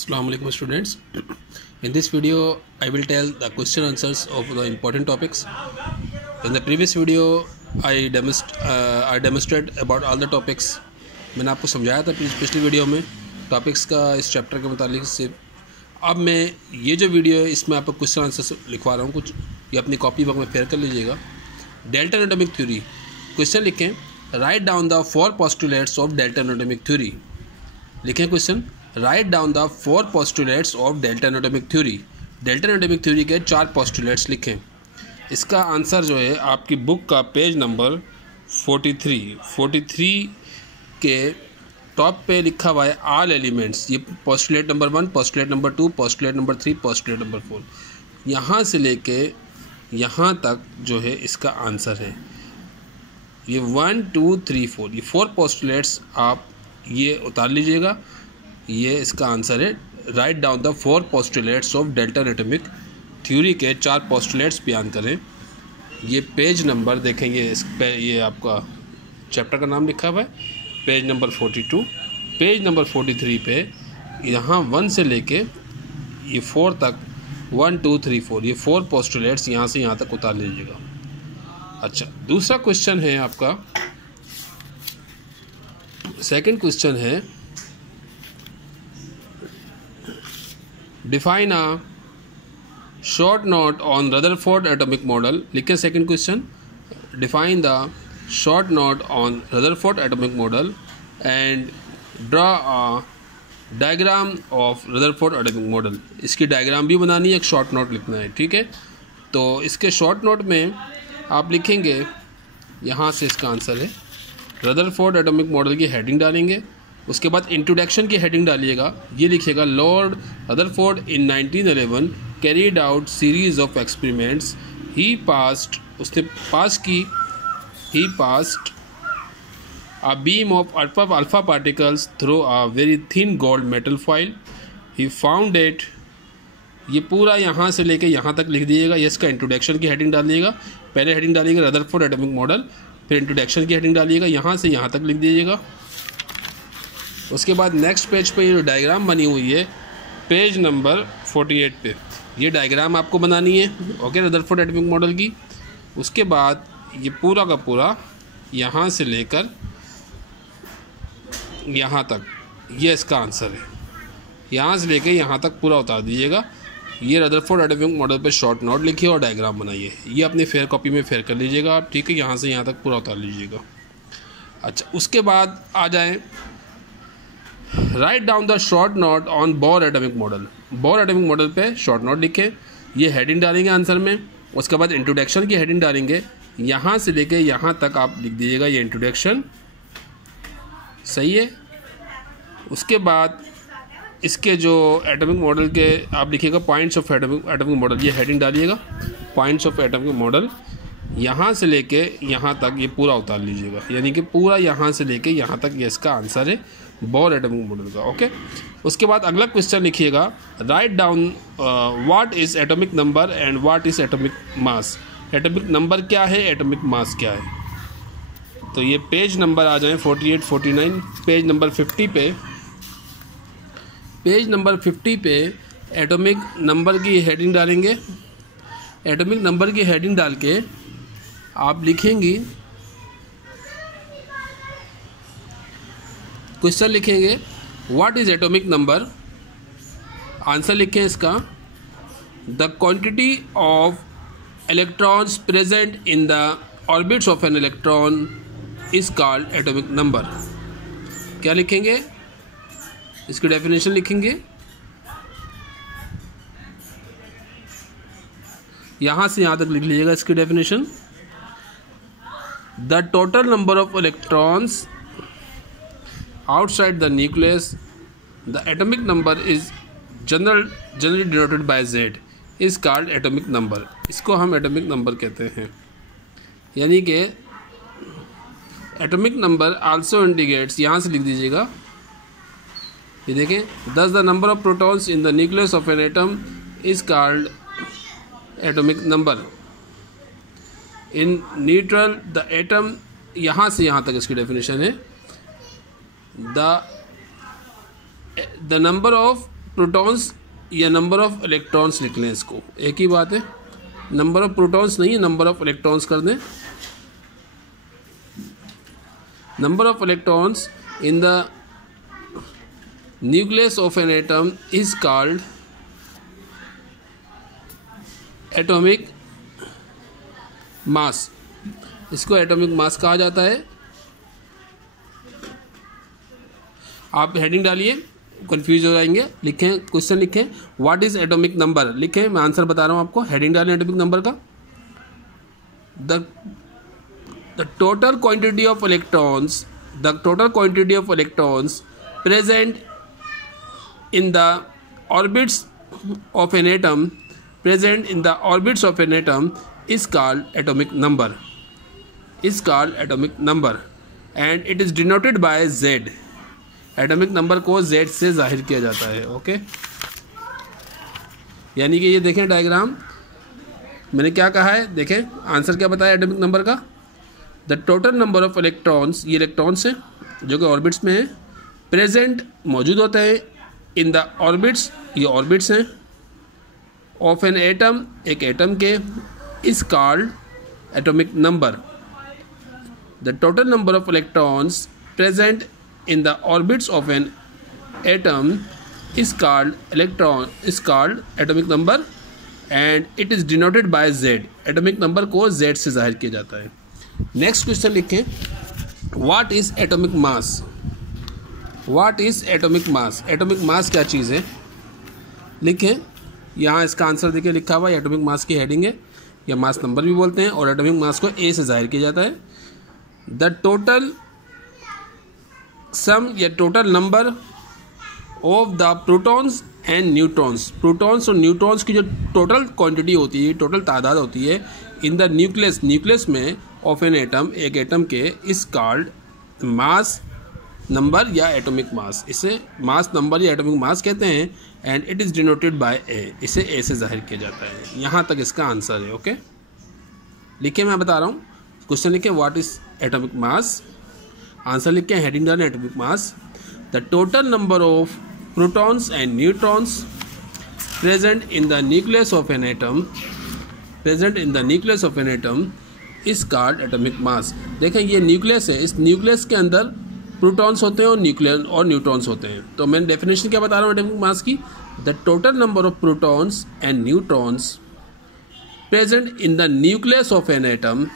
Assalamu alaikum students. In this video I will tell the question answers of the important topics. In the previous video I demonstrated about all the topics. मैंने आपको समझाया था पिछली video में topics का इस chapter के मुतालिक से। अब मैं ये जो वीडियो है इसमें आपको क्वेश्चन आंसर्स लिखवा रहा हूँ कुछ, ये अपनी कॉपी बुक में फेयर कर लीजिएगा। डेल्टा एनाटॉमिक थ्योरी क्वेश्चन लिखें, write down the 4 postulates of delta anatomic theory. लिखें question, write down the 4 postulates of delta anatomic theory. Delta anatomic theory के 4 पोस्टुलेट्स लिखें। इसका आंसर जो है आपकी बुक का पेज नंबर 43 के टॉप पे लिखा हुआ है ऑल एलिमेंट्स। ये postulate number 1, postulate number 2, postulate number 3, postulate number 4, यहाँ से लेके यहाँ तक जो है इसका आंसर है। ये 1 2 3 4 ये 4 पोस्टुलेट्स आप ये उतार लीजिएगा। ये इसका आंसर है। Right down the 4 postulates of delta anatomic theory के 4 पोस्टुलेट्स बयान करें। ये पेज नंबर देखेंगे, इस पे ये आपका चैप्टर का नाम लिखा हुआ है, पेज नंबर 42। पेज नंबर 43 पे यहाँ 1 से लेके ये 4 तक 1 2 3 4 ये 4 पोस्टुलेट्स यहाँ से यहाँ तक उतार लीजिएगा। अच्छा, दूसरा क्वेश्चन है आपका, सेकंड क्वेश्चन है, define a short note on Rutherford atomic model. लिखे second question, define the short note on Rutherford atomic model and draw a diagram of Rutherford atomic model. इसकी डायग्राम भी बनानी है, एक शॉर्ट नोट लिखना है, ठीक है। तो इसके शॉर्ट नोट में आप लिखेंगे, यहाँ से इसका आंसर है, रदरफोर्ड एटॉमिक मॉडल की हेडिंग डालेंगे। उसके बाद इंट्रोडक्शन की हेडिंग डालिएगा। ये लिखिएगा, Lord Rutherford in 1911 carried out series of experiments. He passed, उसने पास की, he passed a beam of alpha particles through a very thin gold metal foil. He found it. ये पूरा यहाँ से लेके यहाँ तक लिख दीजिएगा। ये इसका इंट्रोडक्शन की हेडिंग डालिएगा। पहले हेडिंग डालिएगा रदरफोर्ड एटॉमिक मॉडल, फिर इंट्रोडक्शन की हेडिंग डालिएगा, यहाँ से यहाँ तक लिख दीजिएगा। उसके बाद नेक्स्ट पेज पे ये जो डायग्राम बनी हुई है पेज नंबर 48 पे, ये डायग्राम आपको बनानी है, ओके, रदरफोर्ड एटॉमिक मॉडल की। उसके बाद ये पूरा का पूरा यहाँ से लेकर यहाँ तक ये इसका आंसर है। यहाँ से लेकर यहाँ तक पूरा उतार दीजिएगा। ये रदरफोर्ड एटॉमिक मॉडल पे शॉर्ट नोट लिखिए और डायग्राम बनाइए। ये अपनी फेयर कॉपी में फेयर कर लीजिएगा आप, ठीक है। यहाँ से यहाँ तक पूरा उतार लीजिएगा। अच्छा, उसके बाद आ जाएं, right down the short note on bore atomic model. Bore atomic model पे शॉर्ट नोट लिखें। ये हेडिंग डालेंगे आंसर में। उसके बाद इंट्रोडक्शन की हेडिंग डालेंगे। यहाँ से लेके यहाँ तक आप लिख दीजिएगा ये इंट्रोडक्शन, सही है। उसके बाद इसके जो एटॉमिक मॉडल के आप लिखिएगा पॉइंट्स ऑफ एटॉमिक मॉडल, ये हेडिंग डालिएगा, पॉइंट्स ऑफ एटॉमिक मॉडल। यहाँ से लेके यहाँ तक ये पूरा उतार लीजिएगा, यानी कि पूरा यहाँ से लेके यहाँ तक ये इसका आंसर है बोर एटॉमिक मॉडल का, ओके। उसके बाद अगला क्वेश्चन लिखिएगा, write down what is atomic number and what is atomic mass. Atomic number क्या है, एटॉमिक मास क्या है। तो ये पेज नंबर आ जाए 48 49। पेज नंबर 50 पे, पेज नंबर 50 पे एटॉमिक नंबर की हेडिंग डालेंगे। एटॉमिक नंबर की हेडिंग डाल के आप लिखेंगी, क्वेश्चन लिखेंगे, what is atomic number. Answer लिखें इसका, the quantity of electrons present in the orbits of an electron is called atomic number. क्या लिखेंगे, इसकी डेफिनेशन लिखेंगे। यहाँ से यहाँ तक लिख लीजिएगा इसकी definition. The total number of electrons outside the nucleus, the atomic number is generally denoted by Z, is called atomic number। इसको हम एटॉमिक नंबर कहते हैं। यानी कि एटॉमिक नंबर आल्सो इंडिकेट्स, यहाँ से लिख दीजिएगा, ये देखें, thus the number of protons in the nucleus of an atom is called atomic number। in neutral the atom, यहाँ से यहाँ तक इसकी डेफिनेशन है, the number of प्रोटॉन्स या नंबर ऑफ इलेक्ट्रॉन्स लिख लें, इसको एक ही बात है, नंबर ऑफ प्रोटॉन्स नहीं है, नंबर ऑफ इलेक्ट्रॉन्स कर दें। Number of electrons in the nucleus of an atom is called atomic mass. इसको एटॉमिक मास कहा जाता है। आप हेडिंग डालिए, कंफ्यूज हो जाएंगे। लिखें, क्वेश्चन लिखें, व्हाट इज एटॉमिक नंबर लिखें, मैं आंसर बता रहा हूं आपको। हेडिंग डालें एटॉमिक नंबर का। The total quantity of electrons, the total quantity of electrons present in the orbits of an atom, present in the orbits of an atom is called atomic number, is called atomic number and it is denoted by Z। Atomic number को Z से जाहिर किया जाता है। Okay, यानी कि ये देखें डायग्राम, मैंने क्या कहा है, देखें आंसर क्या बताया एटॉमिक नंबर का। The total number of electrons, ये इलेक्ट्रॉन्स हैं जो कि ऑर्बिट्स में है, प्रेजेंट मौजूद होते हैं, इन द ऑर्बिट्स, ये ऑर्बिट्स हैं, ऑफ एन एटम, एक एटम के, is called atomic number. The total number of electrons present in the orbits of an atom is called atomic number and it is denoted bye Z। Atomic number को Z से जाहिर किया जाता है। Next question लिखें, what is atomic mass. What is atomic mass, atomic mass क्या चीज़ है, लिखें। यहाँ इसका आंसर देखिए लिखा हुआ है, एटॉमिक मास की हेडिंग है, या मास नंबर भी बोलते हैं, और एटॉमिक मास को A से जाहिर किया जाता है। द टोटल सम या total number of the protons and neutrons, protons और न्यूट्रॉन्स की जो टोटल क्वांटिटी होती है, टोटल तादाद होती है, इन द न्यूक्लियस, न्यूक्लियस में ऑफ एन एटम, एक एटम के, इज कॉल्ड मास नंबर या एटॉमिक मास। इसे मास नंबर या एटॉमिक मास कहते हैं and it is denoted by A, इसे ए से जाहिर किया जाता है। यहाँ तक इसका आंसर है। ओके, लिखिए, मैं बता रहा हूँ, क्वेश्चन लिखिए, what is atomic mass, answer लिखिए, हेडिंग डालें atomic mass. The total number of protons and neutrons present in the nucleus of an atom, present in the nucleus of an atom is called atomic mass. देखें, ये nucleus है, इस nucleus के अंदर protons होते हैं और न्यूक्लियर और न्यूट्रॉन्स होते हैं। तो मैं डेफिनेशन क्या बता रहा हूँ एटॉमिक मास की, the total number of protons and neutrons present in the nucleus of an atom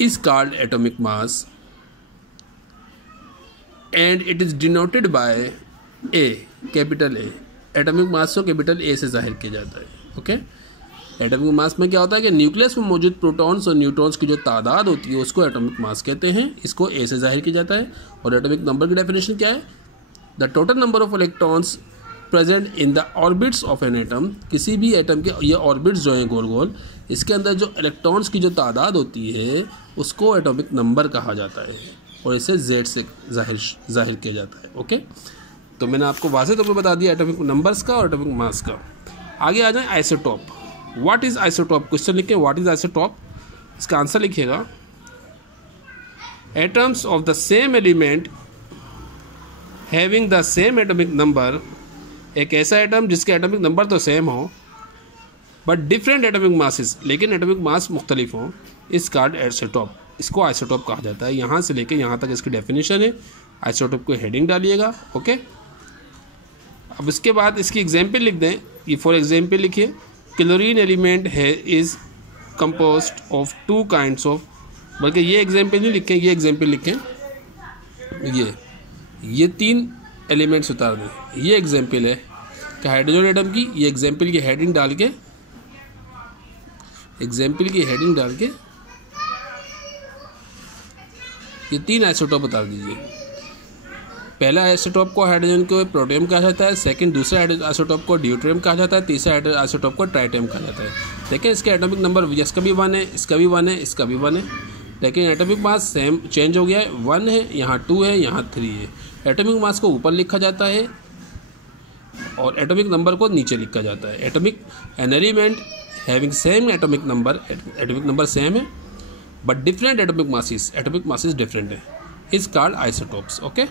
is called atomic mass and it is denoted by A, capital A. Atomic mass को capital A से जाहिर किया जाता है। Okay, atomic mass में क्या होता है कि न्यूक्लियस में मौजूद प्रोटॉन्स और न्यूट्रॉन्स की जो तादाद होती है उसको एटॉमिक मास कहते हैं, इसको ए से जाहिर किया जाता है। और एटॉमिक नंबर की डेफिनेशन क्या है, the total number of electrons present in the orbits of an atom, किसी भी एटम के ये ऑर्बिट्स जो हैं गोल गोल, इसके अंदर जो इलेक्ट्रॉन्स की जो तादाद होती है उसको एटॉमिक नंबर कहा जाता है और इसे Z से जाहिर किया जाता है। ओके, तो मैंने आपको वाज़ेह तौर पर बता दिया एटॉमिक नंबर्स का और एटॉमिक मास का। आगे आ जाए isotope. What is isotope, question लिखिए, व्हाट इज आइसोटॉप, इसका आंसर लिखिएगा। Atoms of the same element having the same atomic number, एक ऐसा एटम जिसके एटॉमिक नंबर तो सेम हो बट डिफरेंट एटॉमिक मासेस, लेकिन एटॉमिक मास मुख्तलिफ हों, इस कॉल्ड आइसोटॉप। इसको आइसोटॉप कहा जाता है। यहाँ से लेके यहाँ तक इसकी डेफिनेशन है। आइसोटॉप को हेडिंग डालिएगा। ओके, अब इसके बाद इसकी एग्जाम्पल लिख दें। ये फॉर एग्जाम्पल लिखिए, क्लोरीन एलिमेंट है is composed of 2 kinds of, बल्कि ये एग्जाम्पल नहीं लिखें, ये एग्जाम्पल लिखें। ये 3 एलिमेंट्स उतार दें। ये एग्जाम्पल है कि हाइड्रोजन एटम की, ये एग्जाम्पल की हेडिंग डाल के, एग्जाम्पल की हेडिंग डाल के ये 3 आइसोटॉप उतार दीजिए। पहला आइसोटॉप को हाइड्रोजन को प्रोटियम कहा जाता है, सेकंड दूसरा आइसोटॉप को ड्यूटेरियम कहा जाता है, तीसरा आइसोटॉप को ट्राइटियम कहा जाता है। देखिए इसके एटॉमिक नंबर इसका भी 1 है, इसका भी 1 है, इसका भी 1 है, लेकिन एटॉमिक मास सेम चेंज हो गया है। 1 है, यहाँ 2 है, यहाँ 3 है। एटॉमिक मास को ऊपर लिखा जाता है और एटॉमिक नंबर को नीचे लिखा जाता है। Atomic an element having same atomic number same है but different atomic masses different है, इज कॉल्ड आइसोटॉप्स। ओके,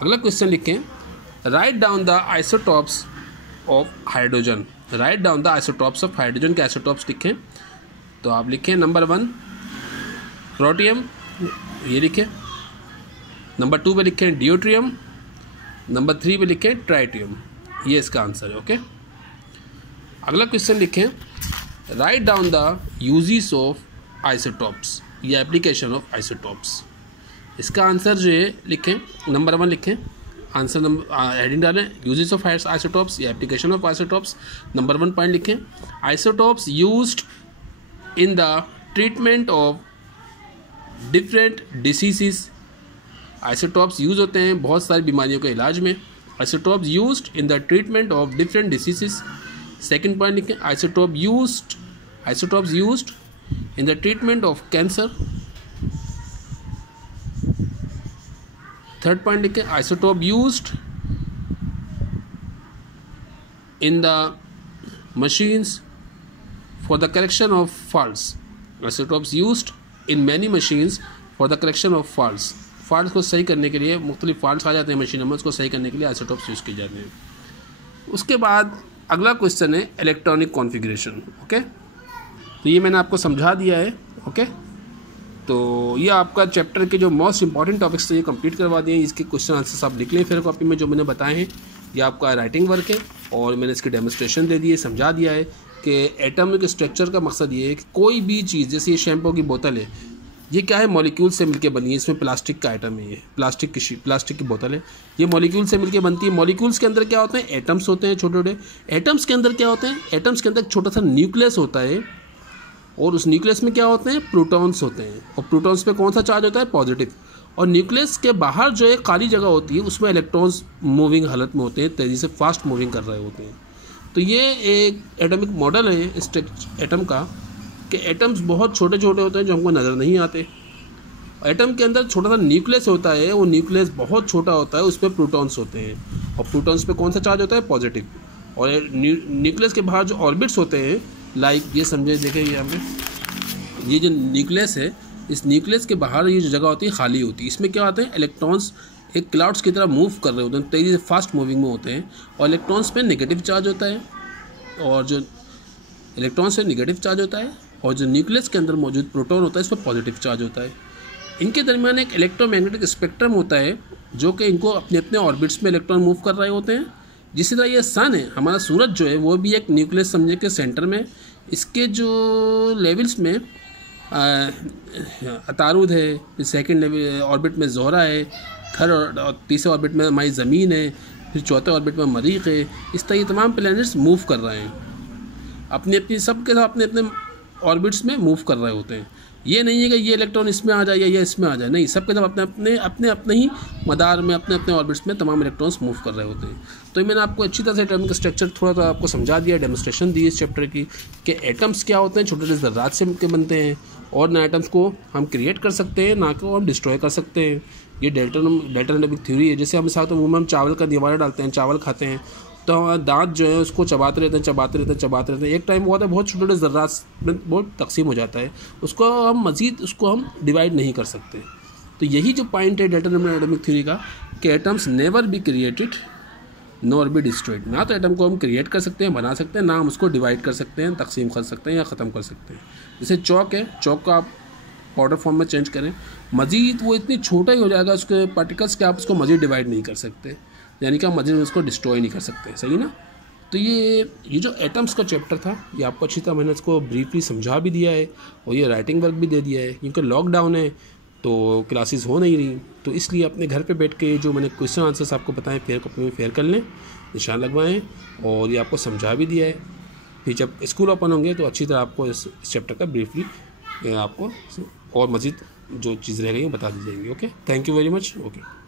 अगला क्वेश्चन लिखें, write down the isotopes of hydrogen, write down the isotopes of hydrogen के आइसोटॉप्स लिखें। तो आप लिखें number 1 protium, ये लिखें। नंबर 2 पे लिखें ड्यूट्रियम। नंबर 3 पे लिखें ट्राइटियम। ये इसका आंसर है। ओके, अगला क्वेश्चन लिखें, write down the uses of isotopes या एप्लीकेशन ऑफ आइसोटॉप्स। इसका आंसर जो है लिखें, नंबर 1 लिखें, आंसर नंबर हेडिंग डालें, यूजेस ऑफ आइसोटॉप्स या application of isotopes. Number 1 point लिखें, isotopes used in the treatment of different diseases. Isotopes use होते हैं बहुत सारी बीमारियों के इलाज में। Isotopes used in the treatment of different diseases. Second point लिखें, isotopes used in the treatment of cancer. Third point लिखें, isotope used in the machines for the correction of faults. Isotopes used in many machines for the correction of faults. Faults को सही करने के लिए, मुख्तलिफ faults आ जाते हैं मशीनों में, उसको सही करने के लिए आइसोटॉप्स यूज़ किए जाते हैं। उसके बाद अगला क्वेश्चन है इलेक्ट्रॉनिक कॉन्फ़िगरेशन। ओके, तो ये मैंने आपको समझा दिया है। ओके, तो ये आपका चैप्टर के जो मोस्ट इंपॉर्टेंट टॉपिक्स थे ये कंप्लीट करवा दिए। इसके क्वेश्चन आंसर्स आप लिख लें फिर कॉपी में, जो मैंने बताए हैं। ये आपका राइटिंग वर्क है और मैंने इसकी डेमोस्ट्रेशन दे दी है, समझा दिया है कि एटॉमिक स्ट्रक्चर का मकसद ये है कि कोई भी चीज़, जैसे ये शैम्पू की बोतल है, ये क्या है, मॉलिक्यूल से मिलके बनी है। इसमें प्लास्टिक का आइटम है, ये प्लास्टिक की बोतल है, ये मॉलिक्यूल से मिलके बनती है। मॉलिक्यूल्स के अंदर क्या होते हैं, एटम्स होते हैं छोटे छोटे। एटम्स के अंदर क्या होते हैं, एटम्स के अंदर एक छोटा सा न्यूक्लियस होता है और उस न्यूक्लियस में क्या होते हैं, प्रोटॉन्स होते हैं। और प्रोटॉन्स पे कौन सा चार्ज होता है, पॉजिटिव। और न्यूक्लियस के बाहर जो एक खाली जगह होती है उसमें इलेक्ट्रॉन्स मूविंग हालत में होते हैं, तेज़ी से फास्ट मूविंग कर रहे होते हैं। तो ये एक एटॉमिक मॉडल है इस एटम का कि एटम्स बहुत छोटे छोटे होते हैं जो हमको नज़र नहीं आते। एटम के अंदर छोटा सा न्यूक्लियस होता है, वो न्यूक्लियस बहुत छोटा होता है, उसमें प्रोटॉन्स होते हैं और प्रोटॉन्स पे कौन सा चार्ज होता है, पॉजिटिव। और न्यूक्लियस के बाहर जो ऑर्बिट्स होते हैं, लाइक ये समझे, देखिए यहाँ पे ये जो न्यूक्लियस है, इस न्यूक्लियस के बाहर ये जो जगह होती है खाली होती है। इसमें क्या होते हैं, इलेक्ट्रॉन्स एक क्लाउड्स की तरह मूव कर रहे होते हैं, तेज़ी से फास्ट मूविंग में होते हैं। और इलेक्ट्रॉन्स पे नेगेटिव चार्ज होता है, और जो इलेक्ट्रॉन्स पे नेगेटिव चार्ज होता है, और जो न्यूक्लियस के अंदर मौजूद प्रोटॉन होता है इस पर पॉजिटिव चार्ज होता है। इनके दरमियान एक इलेक्ट्रोमैग्नेटिक स्पेक्ट्रम होता है जो कि इनको अपने अपने ऑर्बिट्स में इलेक्ट्रॉन मूव कर रहे होते हैं। जिसी तरह ये सन है, हमारा सूरज जो है, वो भी एक न्यूक्लियस समझे के सेंटर में, इसके जो लेवल्स में अतारुद है, सेकंड लेवल ऑर्बिट में ज़ोहरा है, थर्ड और तीसरे ऑर्बिट में हमारी ज़मीन है, फिर चौथे ऑर्बिट में मरीख है। इस तरह ये तमाम प्लैनेट्स मूव कर रहे हैं, अपनी अपनी सबके साथ अपने अपने ऑर्बिट्स में मूव कर रहे होते हैं। ये नहीं है कि ये इलेक्ट्रॉन इसमें आ जाए या ये इसमें आ जाए, नहीं, सबके सब अपने अपने ही मदार में, अपने अपने ऑर्बिट्स में तमाम इलेक्ट्रॉन्स मूव कर रहे होते हैं। तो मैंने आपको अच्छी तरह से एटॉमिक स्ट्रक्चर थोड़ा सा आपको समझा दिया, डेमोस्ट्रेशन दी इस चैप्टर की कि एटम्स क्या होते हैं, छोटे छोटे ज़र्रात से मिलकर बनते हैं, और ना एटम्स को हम क्रिएट कर सकते हैं, ना को हम डिस्ट्रॉय कर सकते हैं। ये डेल्टा एटॉमिक थ्योरी है। जैसे हम साथ में हम चावल का निवाला डालते हैं, चावल खाते हैं, तो हमारे दांत जो है उसको चबाते रहते हैं। एक टाइम हुआ था बहुत छोटे छोटे ज़र्रात में बहुत तकसीम हो जाता है, उसको हम डिवाइड नहीं कर सकते। तो यही जो पॉइंट है डेल्टा एटॉमिक थ्योरी का कि atoms never be created nor be destroyed. ना तो एटम को हम क्रिएट कर सकते हैं, बना सकते हैं, ना हम उसको डिवाइड कर सकते हैं, तकसीम कर सकते हैं या ख़त्म कर सकते हैं। जैसे चौक है, चौक का आप पाउडर फॉर्म में चेंज करें, मज़ीद वो इतनी छोटा ही हो जाएगा उसके पार्टिकल्स कि आप उसको मज़ीद डिवाइड नहीं कर सकते, यानी कि आप मज़ीद उसको डिस्ट्रॉय नहीं कर सकते। सही ना। तो ये जो एटम्स का चैप्टर था ये आपको अच्छी तरह मैंने इसको ब्रीफली समझा भी दिया है और ये राइटिंग वर्क भी दे दिया है। क्योंकि लॉकडाउन है तो क्लासेस हो नहीं रही, तो इसलिए अपने घर पे बैठ के जो मैंने क्वेश्चन आंसर्स आपको बताएं फेयर कॉपी में फेयर कर लें, निशान लगवाएं, और ये आपको समझा भी दिया है। फिर जब स्कूल ओपन होंगे तो अच्छी तरह आपको इस चैप्टर का ब्रीफली आपको और मज़ीद जो चीज़ रह गई वो बता दी जाएंगी। Okay, thank you very much. Okay.